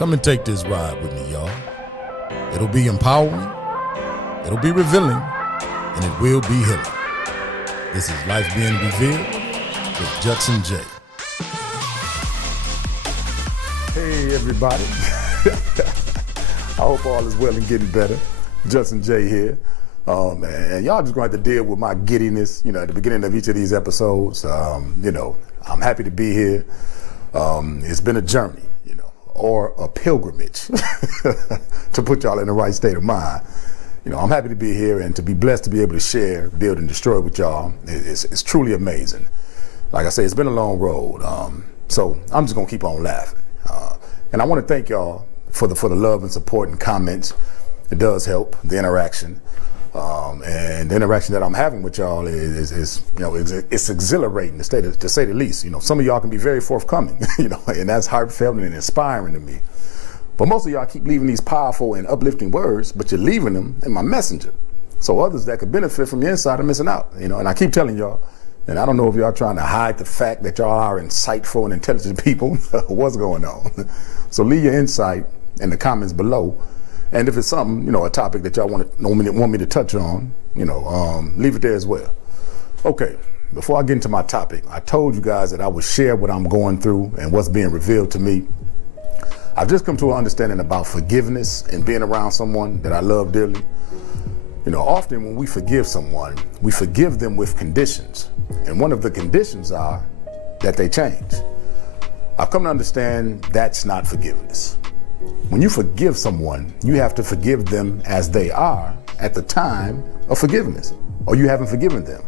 Come and take this ride with me, y'all. It'll be empowering, it'll be revealing, and it will be healing. This is Life Being Revealed with Judson Jaye. Hey, everybody. I hope all is well and getting better. Judson Jaye here. And y'all just going to have to deal with my giddiness, at the beginning of each of these episodes. I'm happy to be here. It's been a journey, or a pilgrimage to put y'all in the right state of mind. I'm happy to be here and to be blessed to be able to share, build, and destroy with y'all. It's truly amazing. Like I say, it's been a long road. So I'm just going to keep on laughing. And I want to thank y'all for the love and support and comments. It does help, the interaction. And the interaction that I'm having with y'all is it's exhilarating to say the least. Some of y'all can be very forthcoming, and that's heartfelt and inspiring to me. But most of y'all keep leaving these powerful and uplifting words, but you're leaving them in my messenger. So others that could benefit from your insight are missing out, and I keep telling y'all, and I don't know if y'all trying to hide the fact that y'all are insightful and intelligent people, what's going on. So leave your insight in the comments below. And if it's something, a topic that y'all want me to touch on, leave it there as well. Okay, before I get into my topic, I told you guys that I would share what I'm going through and what's being revealed to me. I've just come to an understanding about forgiveness and being around someone that I love dearly. Often when we forgive someone, we forgive them with conditions. And one of the conditions are that they change. I've come to understand that's not forgiveness. When you forgive someone, you have to forgive them as they are at the time of forgiveness, or you haven't forgiven them.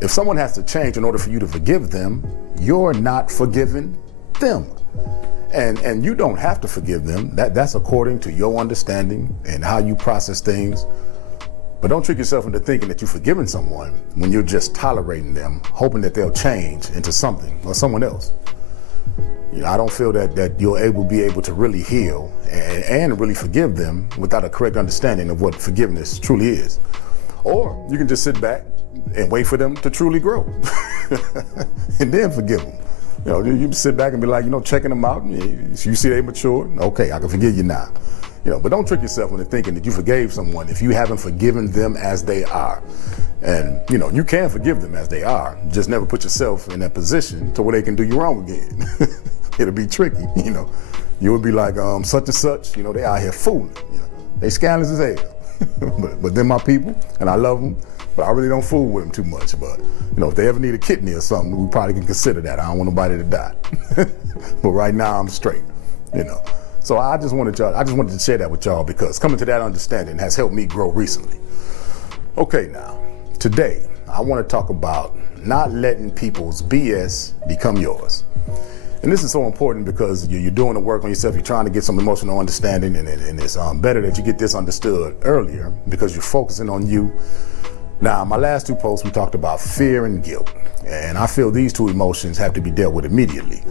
If someone has to change in order for you to forgive them, you're not forgiving them. And you don't have to forgive them. That's according to your understanding and how you process things. But don't trick yourself into thinking that you're forgiving someone when you're just tolerating them, hoping that they'll change into something or someone else. I don't feel that you'll be able to really heal and really forgive them without a correct understanding of what forgiveness truly is. Or you can just sit back and wait for them to truly grow and then forgive them. You sit back and be like, checking them out. You see they mature. Okay, I can forgive you now. But don't trick yourself into thinking that you forgave someone if you haven't forgiven them as they are. And, you can forgive them as they are. Just never put yourself in that position to where they can do you wrong again. It'll be tricky, You would be like, such and such, they out here fooling, They scandalous as hell. but they're my people, and I love them, but I really don't fool with them too much. But, if they ever need a kidney or something, we probably can consider that. I don't want nobody to die. But right now, I'm straight, So I just wanted to share that with y'all because coming to that understanding has helped me grow recently. Okay, now, today, I want to talk about not letting people's BS become yours. And this is so important because you're doing the work on yourself, you're trying to get some emotional understanding, and it's better that you get this understood earlier because you're focusing on you. Now, my last two posts, we talked about fear and guilt, and I feel these two emotions have to be dealt with immediately.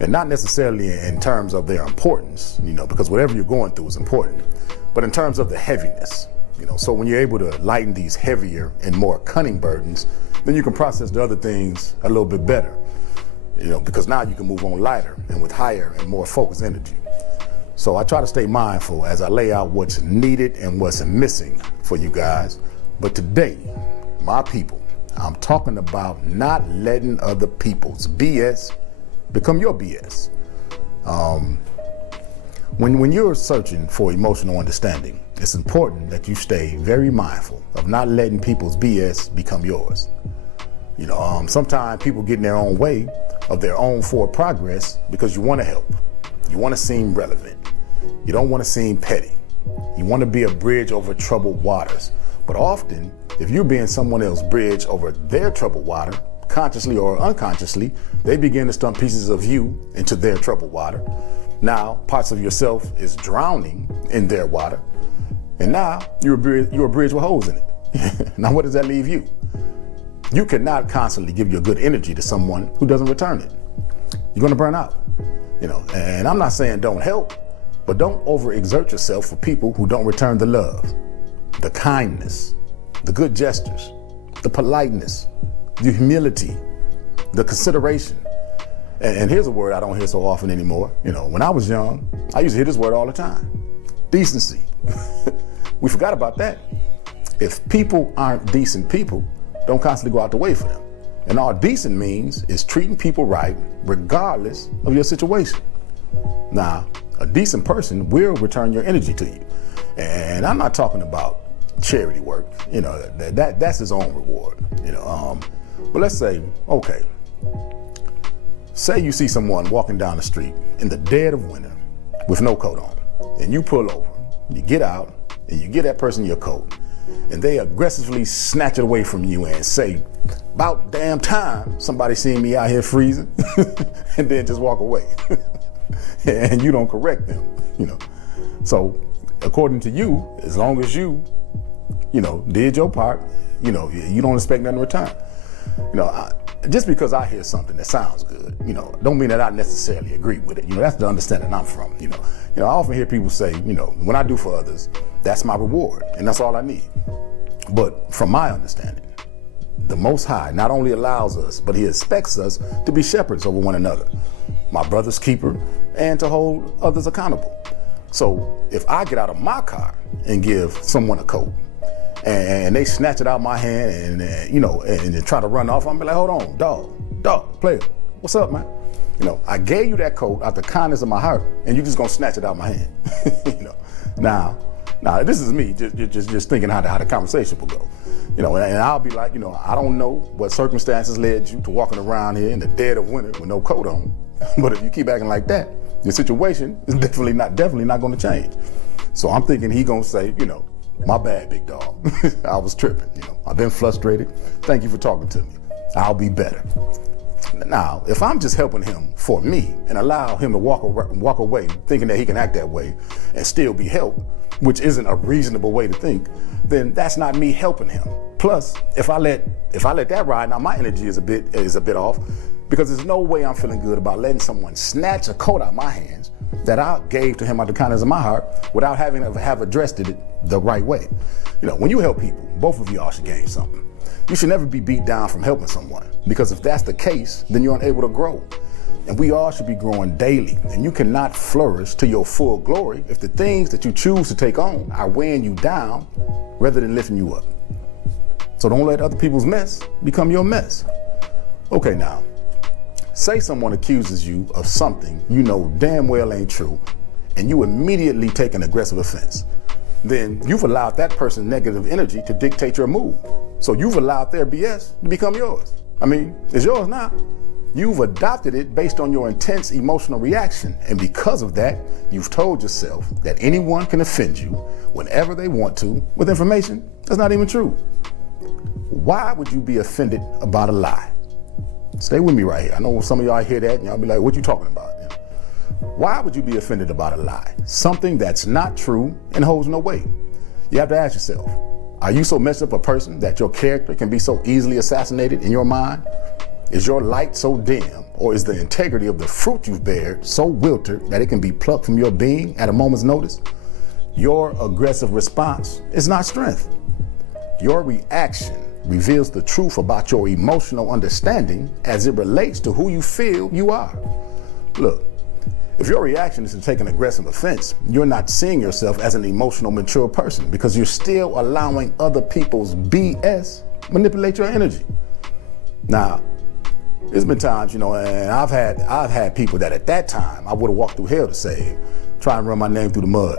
And not necessarily in terms of their importance, because whatever you're going through is important, but in terms of the heaviness, so when you're able to lighten these heavier and more cunning burdens, then you can process the other things a little bit better, because now you can move on lighter and with higher and more focused energy. So I try to stay mindful as I lay out what's needed and what's missing for you guys. But today, my people, I'm talking about not letting other people's BS become your BS. When you're searching for emotional understanding, it's important that you stay very mindful of not letting people's BS become yours. Sometimes people get in their own way of their own forward progress because you want to help. You want to seem relevant. You don't want to seem petty. You want to be a bridge over troubled waters. But often, if you're being someone else's bridge over their troubled water, consciously or unconsciously, they begin to stump pieces of you into their troubled water. Now, parts of yourself is drowning in their water. And now, you're a bridge with holes in it. Now, what does that leave you? You cannot constantly give your good energy to someone who doesn't return it. You're going to burn out. And I'm not saying don't help, but don't overexert yourself for people who don't return the love, the kindness, the good gestures, the politeness, the humility, the consideration. And here's a word I don't hear so often anymore. When I was young, I used to hear this word all the time: decency. We forgot about that. If people aren't decent people, don't constantly go out the way for them. And all decent means is treating people right, regardless of your situation. Now, a decent person will return your energy to you. And I'm not talking about charity work. That's his own reward. But let's say, okay, say you see someone walking down the street in the dead of winter with no coat on, and you pull over, you get out, and you give that person your coat, and they aggressively snatch it away from you and say, "About damn time somebody seen me out here freezing," and then just walk away. And you don't correct them, So according to you, as long as you did your part, you don't expect nothing in return. Just because I hear something that sounds good, don't mean that I necessarily agree with it. That's the understanding I'm from. I often hear people say, when I do for others, that's my reward, and that's all I need. But from my understanding, the Most High not only allows us, but He expects us to be shepherds over one another, my brother's keeper, and to hold others accountable. So if I get out of my car and give someone a coat, and they snatch it out of my hand and try to run off, I'm like, hold on, dog, player, what's up, man? I gave you that coat out the kindness of my heart, and you just gonna snatch it out of my hand. Now, this is me just thinking how the conversation will go. And I'll be like, I don't know what circumstances led you to walking around here in the dead of winter with no coat on, but if you keep acting like that, your situation is definitely not gonna change. So I'm thinking he gonna say, my bad, big dog. I was tripping. I've been frustrated. Thank you for talking to me. I'll be better. Now, if I'm just helping him for me and allow him to walk away thinking that he can act that way and still be helped, which isn't a reasonable way to think, then that's not me helping him. Plus, if I let that ride, now my energy is a bit off, because there's no way I'm feeling good about letting someone snatch a coat out of my hands that I gave to him out the kindness of my heart without having to have addressed it the right way. When you help people, both of y'all should gain something. You should never be beat down from helping someone, because if that's the case, then you're unable to grow. And we all should be growing daily, and you cannot flourish to your full glory if the things that you choose to take on are weighing you down rather than lifting you up. So don't let other people's mess become your mess. Okay, now, say someone accuses you of something you know damn well ain't true, and you immediately take an aggressive offense. Then you've allowed that person's negative energy to dictate your mood. So you've allowed their BS to become yours. It's yours now. You've adopted it based on your intense emotional reaction. And because of that, you've told yourself that anyone can offend you whenever they want to with information that's not even true. Why would you be offended about a lie? Stay with me right here. I know some of y'all hear that and y'all be like, what you talking about? Why would you be offended about a lie? Something that's not true and holds no weight. You have to ask yourself, are you so messed up a person that your character can be so easily assassinated in your mind? Is your light so dim, or is the integrity of the fruit you've bared so wilted that it can be plucked from your being at a moment's notice? Your aggressive response is not strength. Your reaction reveals the truth about your emotional understanding as it relates to who you feel you are. Look, if your reaction is to take an aggressive offense, you're not seeing yourself as an emotional, mature person, because you're still allowing other people's BS manipulate your energy. Now, there's been times, and I've had people that at that time I would have walked through hell to save, try and run my name through the mud.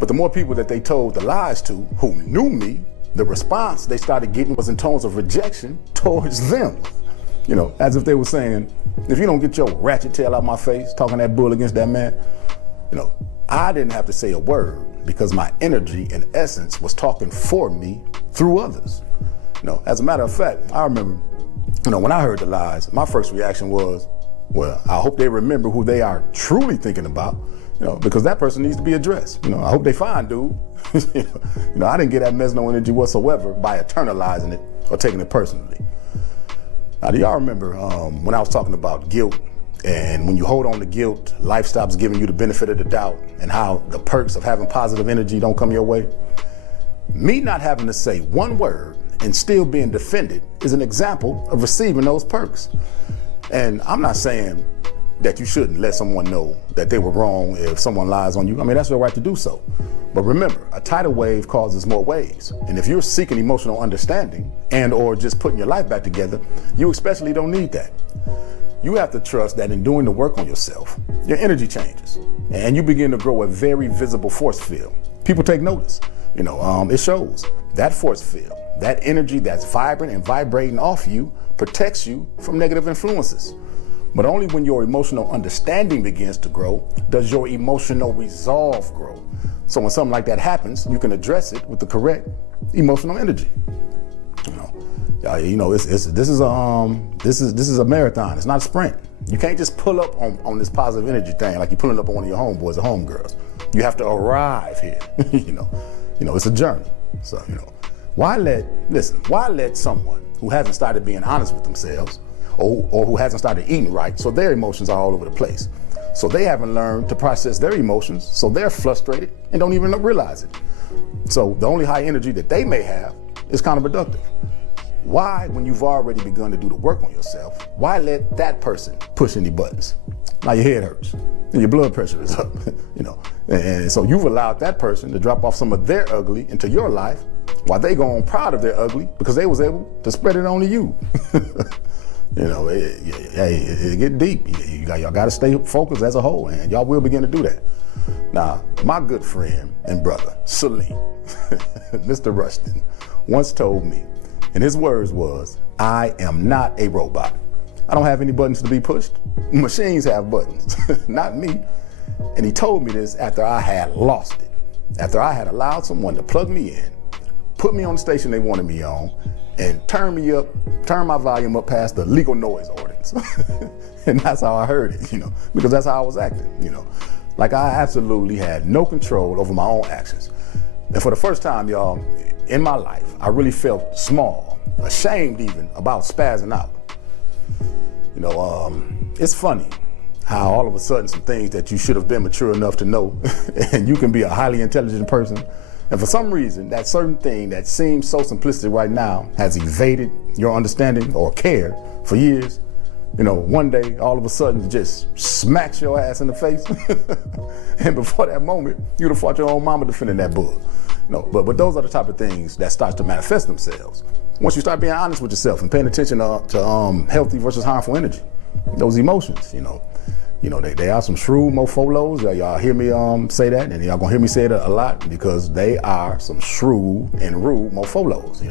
But the more people that they told the lies to who knew me, the response they started getting was in tones of rejection towards them. As if they were saying, if you don't get your ratchet tail out my face, talking that bull against that man, I didn't have to say a word because my energy and essence was talking for me through others. As a matter of fact, I remember, when I heard the lies, my first reaction was, well, I hope they remember who they are truly thinking about, because that person needs to be addressed. I hope they find dude. I didn't get that mess no energy whatsoever by internalizing it or taking it personally. Now, do y'all remember when I was talking about guilt, and when you hold on to guilt, life stops giving you the benefit of the doubt, and how the perks of having positive energy don't come your way? Me not having to say one word and still being defended is an example of receiving those perks. And I'm not saying that you shouldn't let someone know that they were wrong if someone lies on you. I mean, that's your right to do so. But remember, a tidal wave causes more waves. And if you're seeking emotional understanding and or just putting your life back together, you especially don't need that. You have to trust that in doing the work on yourself, your energy changes and you begin to grow a very visible force field. People take notice. It shows that force field, that energy that's vibrant and vibrating off you protects you from negative influences. But only when your emotional understanding begins to grow does your emotional resolve grow. So when something like that happens, you can address it with the correct emotional energy. This is a marathon. It's not a sprint. You can't just pull up on this positive energy thing like you're pulling up on one of your homeboys or homegirls. You have to arrive here. It's a journey. So why let someone who hasn't started being honest with themselves or who hasn't started eating right, so their emotions are all over the place. So they haven't learned to process their emotions, so they're frustrated and don't even realize it. So the only high energy that they may have is counterproductive. Why, when you've already begun to do the work on yourself, why let that person push any buttons? Now your head hurts and your blood pressure is up, and so you've allowed that person to drop off some of their ugly into your life while they go on proud of their ugly because they was able to spread it on to you. It get deep. Y'all got to stay focused as a whole, and y'all will begin to do that. Now, my good friend and brother, Salim, Mr. Rushton, once told me, and his words was, "I am not a robot. I don't have any buttons to be pushed. Machines have buttons, not me." And he told me this after I had lost it, after I had allowed someone to plug me in, put me on the station they wanted me on, and turn my volume up past the legal noise ordinance. And that's how I heard it, because that's how I was acting, Like I absolutely had no control over my own actions. And for the first time, y'all, in my life, I really felt small, ashamed even about spazzing out. It's funny how all of a sudden some things that you should have been mature enough to know, and you can be a highly intelligent person, and for some reason, that certain thing that seems so simplistic right now has evaded your understanding or care for years. One day, all of a sudden, it just smacks your ass in the face. And before that moment, you'd have fought your own mama defending that bug. But those are the type of things that start to manifest themselves once you start being honest with yourself and paying attention to healthy versus harmful energy. Those emotions, they are some shrewd mofolos. Y'all hear me say that, and y'all gonna hear me say it a lot because they are some shrewd and rude mofolos.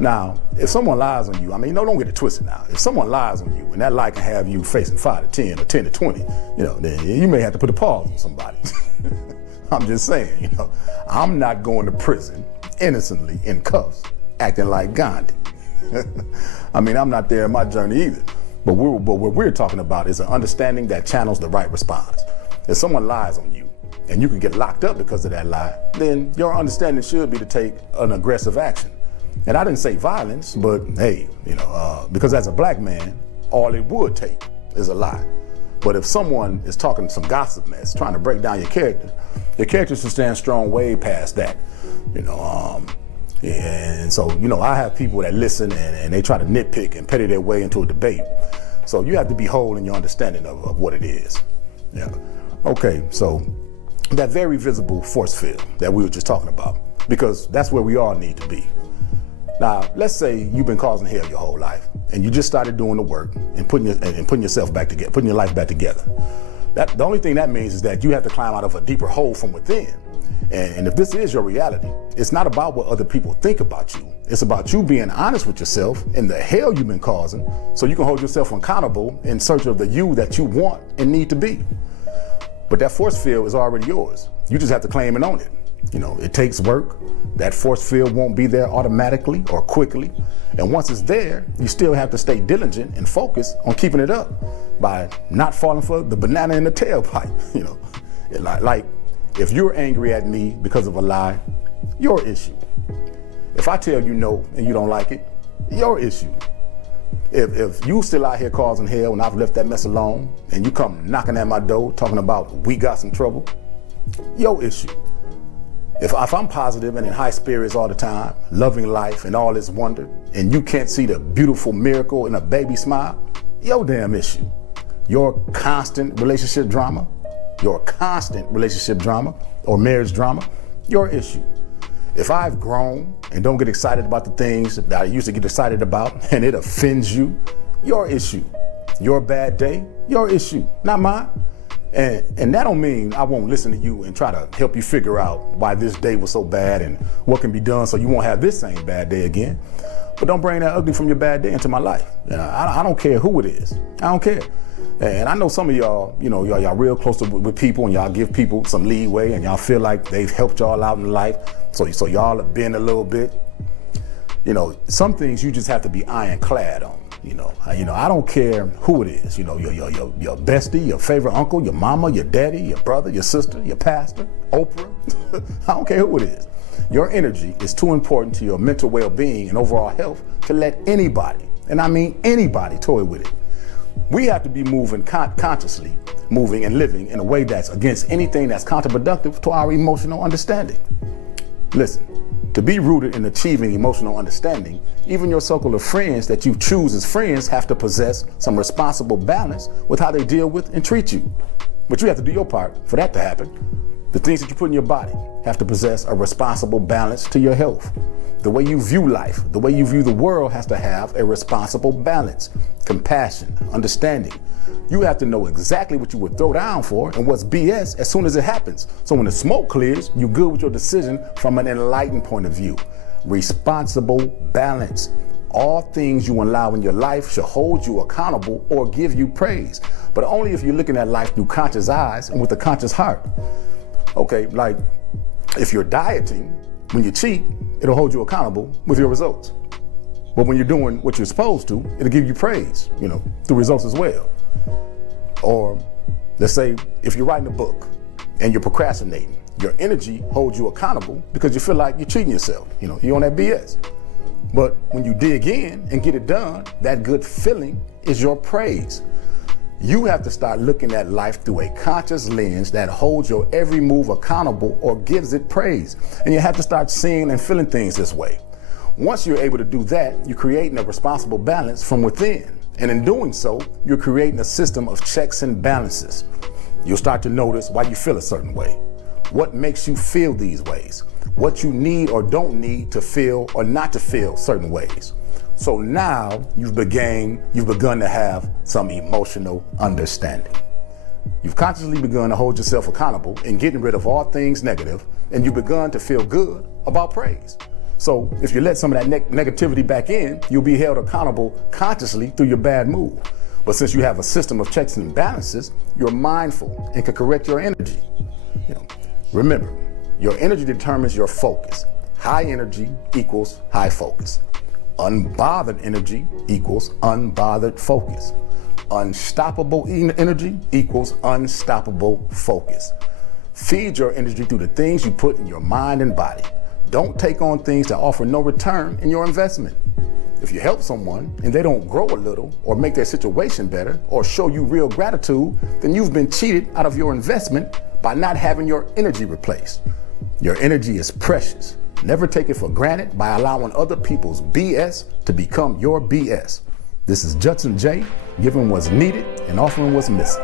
Now, if someone lies on you, don't get it twisted now. If someone lies on you and that lie can have you facing 5 to 10 or 10 to 20, then you may have to put a pause on somebody. I'm just saying, I'm not going to prison innocently in cuffs acting like Gandhi. I'm not there in my journey either. But what we're talking about is an understanding that channels the right response. If someone lies on you and you can get locked up because of that lie, then your understanding should be to take an aggressive action. And I didn't say violence, but hey, because as a black man, all it would take is a lie. But if someone is talking some gossip mess, trying to break down your character should stand strong way past that. And so, I have people that listen and they try to nitpick and petty their way into a debate. So you have to be whole in your understanding of what it is. Yeah. Okay, so that very visible force field that we were just talking about, because that's where we all need to be. Now, let's say you've been causing hell your whole life and you just started doing the work and putting yourself back together, putting your life back together. The only thing that means is that you have to climb out of a deeper hole from within. And if this is your reality, it's not about what other people think about you. It's about you being honest with yourself and the hell you've been causing so you can hold yourself accountable in search of the you that you want and need to be. But that force field is already yours. You just have to claim and own it. It takes work. That force field won't be there automatically or quickly. And once it's there, you still have to stay diligent and focused on keeping it up by not falling for the banana in the tailpipe. Like if you're angry at me because of a lie, your issue. If I tell you no and you don't like it, your issue. If you still out here causing hell and I've left that mess alone and you come knocking at my door talking about we got some trouble, your issue. If I'm positive and in high spirits all the time, loving life and all its wonder, and you can't see the beautiful miracle in a baby smile, your damn issue. your constant relationship drama, or marriage drama, your issue. If I've grown and don't get excited about the things that I used to get excited about and it offends you, your issue. Your bad day, your issue, not mine. And that don't mean I won't listen to you and try to help you figure out why this day was so bad and what can be done so you won't have this same bad day again. But don't bring that ugly from your bad day into my life. I don't care who it is. I don't care. And I know some of y'all, y'all real close with people and y'all give people some leeway and y'all feel like they've helped y'all out in life. So y'all have been a little bit. Some things you just have to be ironclad on. I don't care who it is. Your bestie, your favorite uncle, your mama, your daddy, your brother, your sister, your pastor, Oprah. I don't care who it is. Your energy is too important to your mental well-being and overall health to let anybody, and I mean anybody, toy with it. We have to be moving consciously, moving and living in a way that's against anything that's counterproductive to our emotional understanding. Listen, to be rooted in achieving emotional understanding, even your circle of friends that you choose as friends have to possess some responsible balance with how they deal with and treat you. But you have to do your part for that to happen. The things that you put in your body have to possess a responsible balance to your health. The way you view life, the way you view the world has to have a responsible balance, compassion, understanding. You have to know exactly what you would throw down for and what's BS as soon as it happens. So when the smoke clears, you're good with your decision from an enlightened point of view. Responsible balance. All things you allow in your life should hold you accountable or give you praise, but only if you're looking at life through conscious eyes and with a conscious heart. Okay, like if you're dieting, when you cheat, it'll hold you accountable with your results. But when you're doing what you're supposed to, it'll give you praise, through results as well. Or let's say if you're writing a book and you're procrastinating, your energy holds you accountable because you feel like you're cheating yourself. You're on that BS. But when you dig in and get it done, that good feeling is your praise. You have to start looking at life through a conscious lens that holds your every move accountable or gives it praise. And you have to start seeing and feeling things this way. Once you're able to do that, you're creating a responsible balance from within. And in doing so, you're creating a system of checks and balances. You'll start to notice why you feel a certain way. What makes you feel these ways? What you need or don't need to feel or not to feel certain ways. So now you've begun to have some emotional understanding. You've consciously begun to hold yourself accountable in getting rid of all things negative, and you've begun to feel good about praise. So if you let some of that negativity back in, you'll be held accountable consciously through your bad move. But since you have a system of checks and balances, you're mindful and can correct your energy. Remember, your energy determines your focus. High energy equals high focus. Unbothered energy equals unbothered focus. Unstoppable energy equals unstoppable focus. Feed your energy through the things you put in your mind and body. Don't take on things that offer no return in your investment. If you help someone and they don't grow a little or make their situation better or show you real gratitude, then you've been cheated out of your investment by not having your energy replaced. Your energy is precious. Never take it for granted by allowing other people's BS to become your BS. This is Judson Jaye, giving what's needed and offering what's missing.